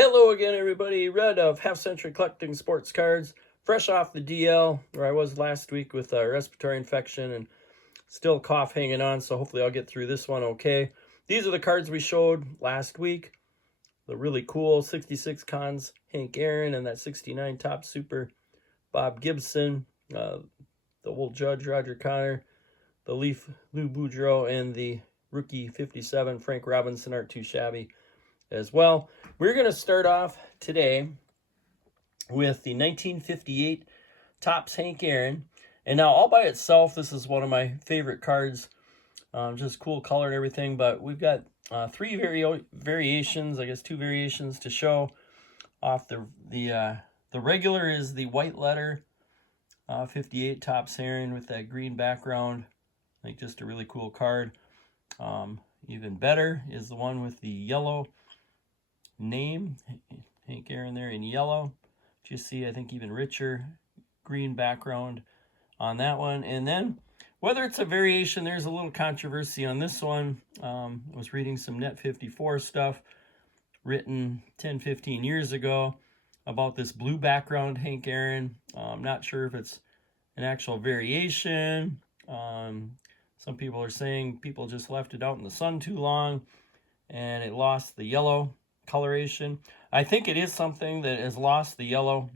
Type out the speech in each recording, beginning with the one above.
Hello again, everybody. Red of Half Century Collecting Sports Cards. Fresh off the DL, where I was last week with a respiratory infection and still cough hanging on, so hopefully I'll get through this one okay. These are the cards we showed last week. The really cool 66 Cons Hank Aaron and that 69 Top Super Bob Gibson. The old Judge Roger Connor. The Leaf Lou Boudreau and the rookie 57 Frank Robinson aren't too shabby as well. We're going to start off today with the 1958 Topps Hank Aaron. And now all by itself, this is one of my favorite cards. Just cool color and everything. But we've got three variations, I guess two variations to show off. The regular is the white letter 58 Topps Aaron with that green background. I think just a really cool card. Even better is the one with the yellow name, Hank Aaron there in yellow. Just see, I think even richer green background on that one. And then whether it's a variation, there's a little controversy on this one. I was reading some Net 54 stuff written 10-15 years ago about this blue background Hank Aaron. I'm not sure if it's an actual variation. Some people are saying people just left it out in the sun too long and it lost the yellow coloration. I think it is something that has lost the yellow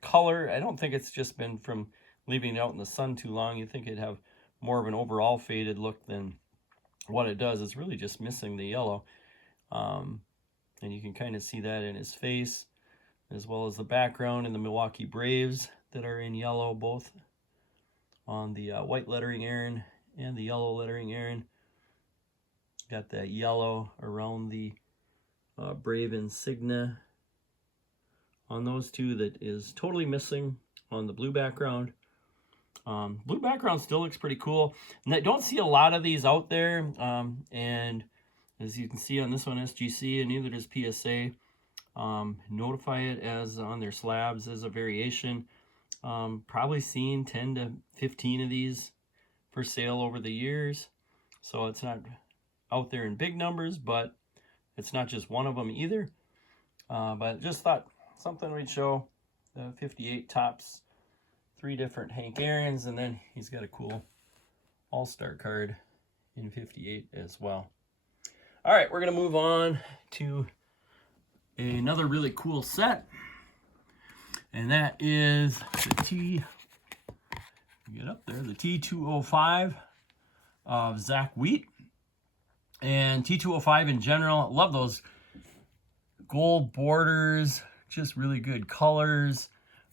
color. I don't think it's just been from leaving it out in the sun too long. You think it'd have more of an overall faded look than what it does. It's really just missing the yellow. And you can kind of see that in his face, as well as the background and the Milwaukee Braves that are in yellow, both on the white lettering Aaron and the yellow lettering Aaron. Got that yellow around the Brave insignia on those two that is totally missing on the blue background. Blue background still looks pretty cool. And I don't see a lot of these out there. And as you can see on this one, SGC, and neither does PSA. Notify it as on their slabs as a variation. Probably seen 10 to 15 of these for sale over the years. So it's not out there in big numbers, but it's not just one of them either. But just thought something we'd show. 58 Topps, three different Hank Aaron's, and then he's got a cool all-star card in 58 as well. All right, we're going to move on to another really cool set. And that is the get up there, the T205 of Zach Wheat. And T205 in general, love those gold borders, just really good colors.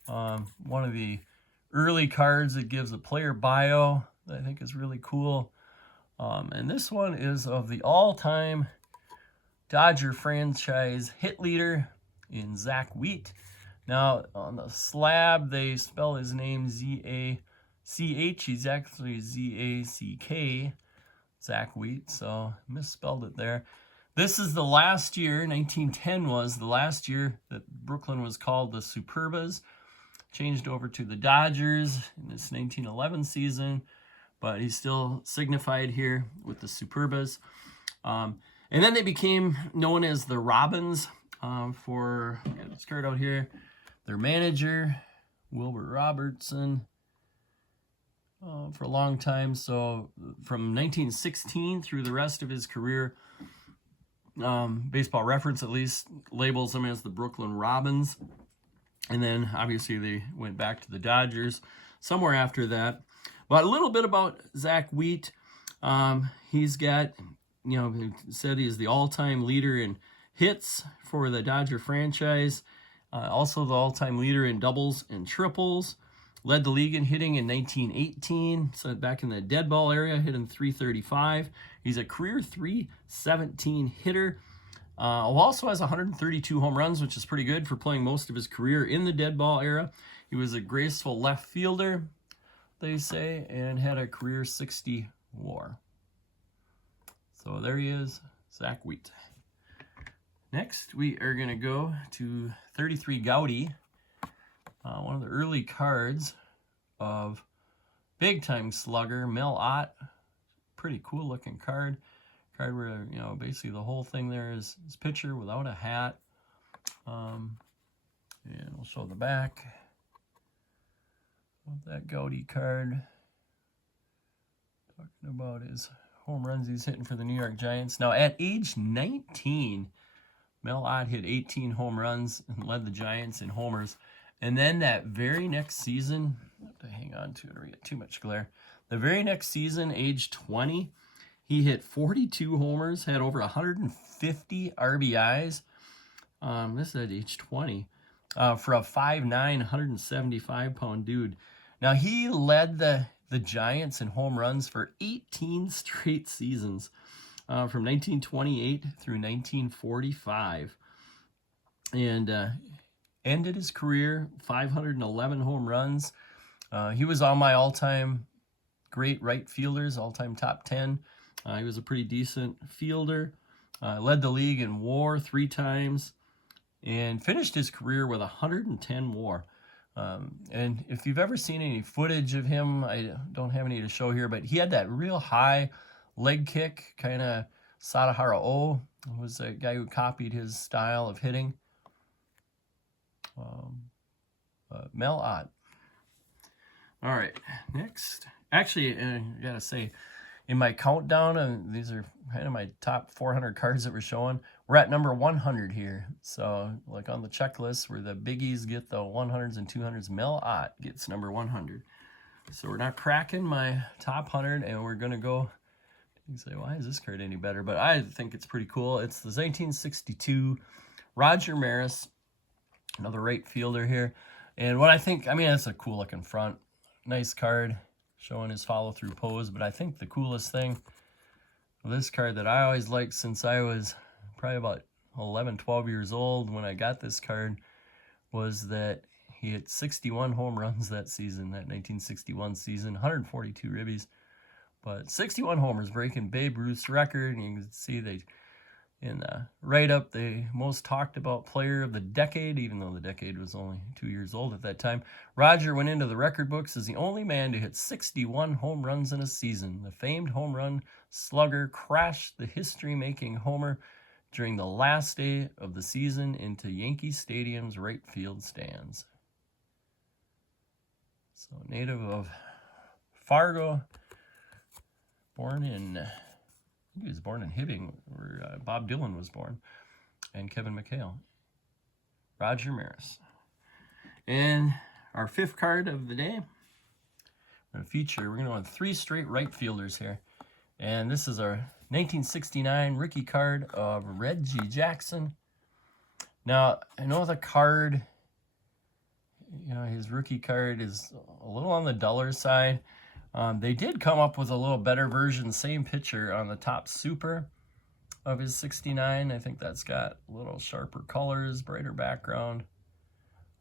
One of the early cards that gives a player bio that I think is really cool. And this one is of the all-time Dodger franchise hit leader in Zach Wheat. Now, on the slab, they spell his name Z-A-C-H. He's actually Z-A-C-K. Zach Wheat, so misspelled it there. This is the last year, 1910 was the last year that Brooklyn was called the Superbas. Changed over to the Dodgers in this 1911 season, but he's still signified here with the Superbas. And then they became known as the Robins for, let's start out here, their manager, Wilbur Robertson, for a long time. So from 1916 through the rest of his career, Baseball Reference at least labels them as the Brooklyn Robins. And then obviously they went back to the Dodgers somewhere after that. But a little bit about Zach Wheat. He's got, said he's the all-time leader in hits for the Dodger franchise. Also the all-time leader in doubles and triples. Led the league in hitting in 1918, so back in the dead ball area, hitting .335. He's a career .317 hitter. Also has 132 home runs, which is pretty good for playing most of his career in the dead ball era. He was a graceful left fielder, they say, and had a career .60 WAR. So there he is, Zach Wheat. Next, we are going to go to 33 Gaudy. One of the early cards of big-time slugger, Mel Ott. Pretty cool looking card. Card where, basically the whole thing there is pitcher without a hat. And we'll show the back of that Gaudy card. Talking about his home runs he's hitting for the New York Giants. Now, at age 19, Mel Ott hit 18 home runs and led the Giants in homers. And then that very next season, I have to hang on to it or get too much glare. The very next season, age 20, he hit 42 homers, had over 150 RBIs. This is at age 20 for a 5'9", 175-pound dude. Now, he led the Giants in home runs for 18 straight seasons from 1928 through 1945. And ended his career 511 home runs. He was on my all-time great right fielders, all-time top 10. He was a pretty decent fielder. Led the league in WAR 3 times and finished his career with 110 WAR. And if you've ever seen any footage of him, I don't have any to show here, but he had that real high leg kick, kind of Sadahara O was a guy who copied his style of hitting. Mel Ott. All right, next. Actually, I gotta say, in my countdown, and these are kind of my top 400 cards that we're showing, we're at number 100 here. So, like on the checklist where the biggies get the 100s and 200s, Mel Ott gets number 100. So we're not cracking my top 100, and we're gonna go. You say, why is this card any better? But I think it's pretty cool. It's the 1962 Roger Maris, another right fielder here. And what I think, I mean, that's a cool looking front. Nice card showing his follow through pose. But I think the coolest thing with this card that I always liked since I was probably about 11, 12 years old when I got this card was that he hit 61 home runs that season, that 1961 season, 142 ribbies. But 61 homers, breaking Babe Ruth's record. And you can see they, in the write-up, the most talked about player of the decade, even though the decade was only 2 years old at that time. Roger went into the record books as the only man to hit 61 home runs in a season. The famed home run slugger crashed the history-making homer during the last day of the season into Yankee Stadium's right field stands. So, native of Fargo, he was born in Hibbing, where Bob Dylan was born, and Kevin McHale. Roger Maris. And our 5th card of the day, we're going to go on 3 straight right fielders here. And this is our 1969 rookie card of Reggie Jackson. Now, I know the card, his rookie card is a little on the duller side. They did come up with a little better version, same picture on the top super of his 69. I think that's got a little sharper colors, brighter background.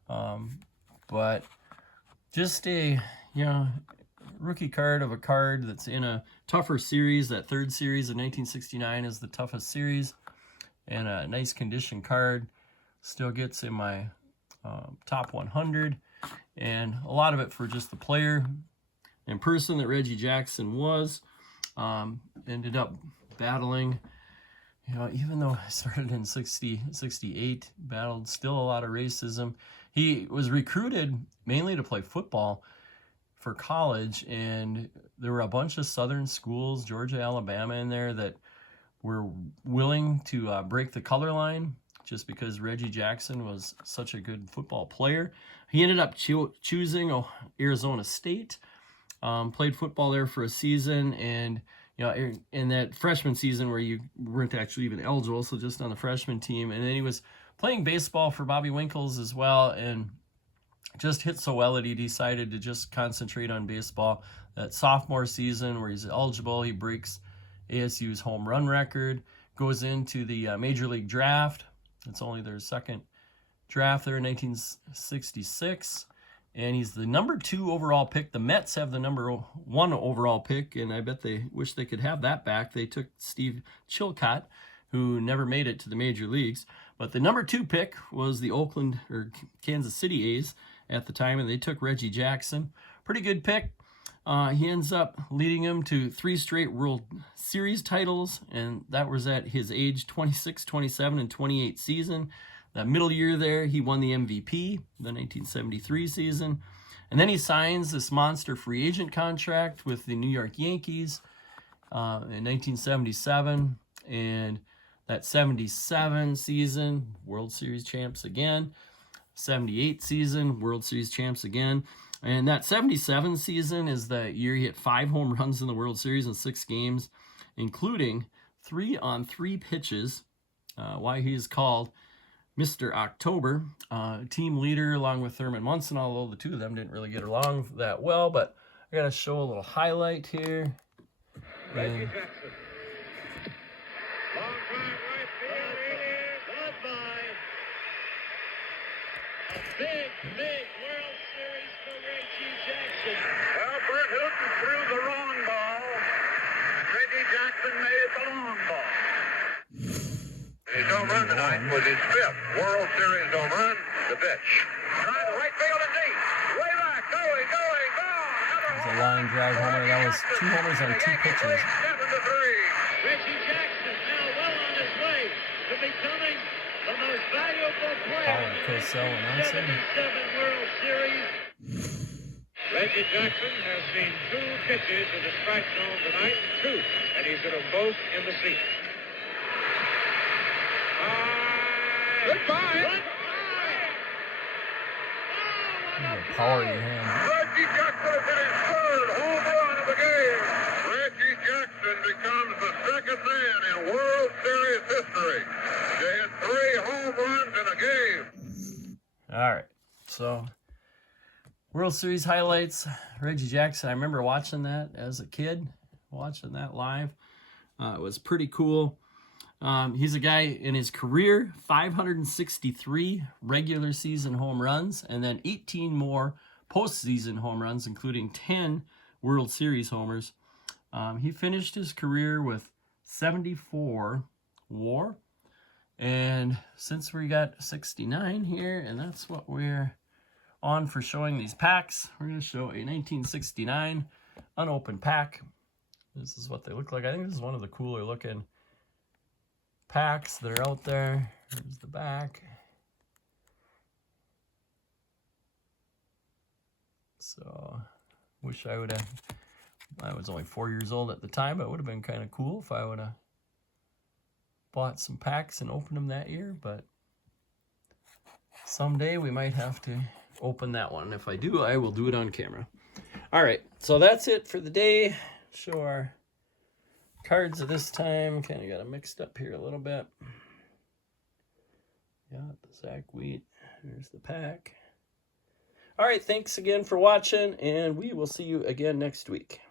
But just a, rookie card of a card that's in a tougher series. That 3rd series of 1969 is the toughest series. And a nice condition card. Still gets in my top 100. And a lot of it for just the player and person that Reggie Jackson was. Ended up battling, even though I started in 68, battled still a lot of racism. He was recruited mainly to play football for college, and there were a bunch of southern schools, Georgia, Alabama in there, that were willing to break the color line just because Reggie Jackson was such a good football player. He ended up choosing Arizona State. Played football there for a season, and in that freshman season where you weren't actually even eligible, so just on the freshman team. And then he was playing baseball for Bobby Winkles as well, and just hit so well that he decided to just concentrate on baseball. That sophomore season where he's eligible, he breaks ASU's home run record, goes into the Major League Draft. It's only their 2nd draft there in 1966. And he's the number 2 overall pick. The Mets have the number 1 overall pick, and I bet they wish they could have that back. They took Steve Chilcott, who never made it to the major leagues. But the number 2 pick was the Oakland or Kansas City A's at the time, and they took Reggie Jackson. Pretty good pick. He ends up leading them to 3 straight World Series titles, and that was at his age 26, 27, and 28 season. that middle year there, he won the MVP, the 1973 season. And then he signs this monster free agent contract with the New York Yankees in 1977. And that 77 season, World Series champs again. 78 season, World Series champs again. And that 77 season is the year he hit 5 home runs in the World Series in 6 games, including 3 on 3 pitches. Why he is called Mr. October, team leader along with Thurman Munson, although the two of them didn't really get along that well. But I got to show a little highlight here. Reggie Jackson. Long drive right field. It is goodbye. A big World Series for Reggie Jackson. Well, Bert Hilton threw the wrong ball. Reggie Jackson made the long ball. His home run tonight was his 5th World Series home run. The pitch. Trying to right field and deep. Way back. Going, gone. It's a line drive homer. That was 2 homers on 2 pitches. 7-3. Reggie Jackson now well on his way to becoming the most valuable player in the 77 World Series. Reggie Jackson has seen 2 pitches in the strike zone tonight. 2. And he's hit them both in the seat. Goodbye. Power in your hand. Reggie Jackson has hit his 3rd home run of the game. Reggie Jackson becomes the 2nd man in World Series history to hit 3 home runs in a game. All right, so World Series highlights. Reggie Jackson, I remember watching that as a kid, watching that live. It was pretty cool. He's a guy in his career, 563 regular season home runs, and then 18 more postseason home runs, including 10 World Series homers. He finished his career with 74 WAR. And since we got 69 here, and that's what we're on for showing these packs, we're going to show a 1969 unopened pack. This is what they look like. I think this is one of the cooler looking packs that are out there. Here's the back. So, wish I would have, I was only 4 years old at the time, but it would have been kind of cool if I would have bought some packs and opened them that year, but someday we might have to open that one. If I do, I will do it on camera. All right, so that's it for the day. Show our cards of this time. Kind of got them mixed up here a little bit. Yeah, the Zach Wheat. Here's the pack. All right, thanks again for watching, and we will see you again next week.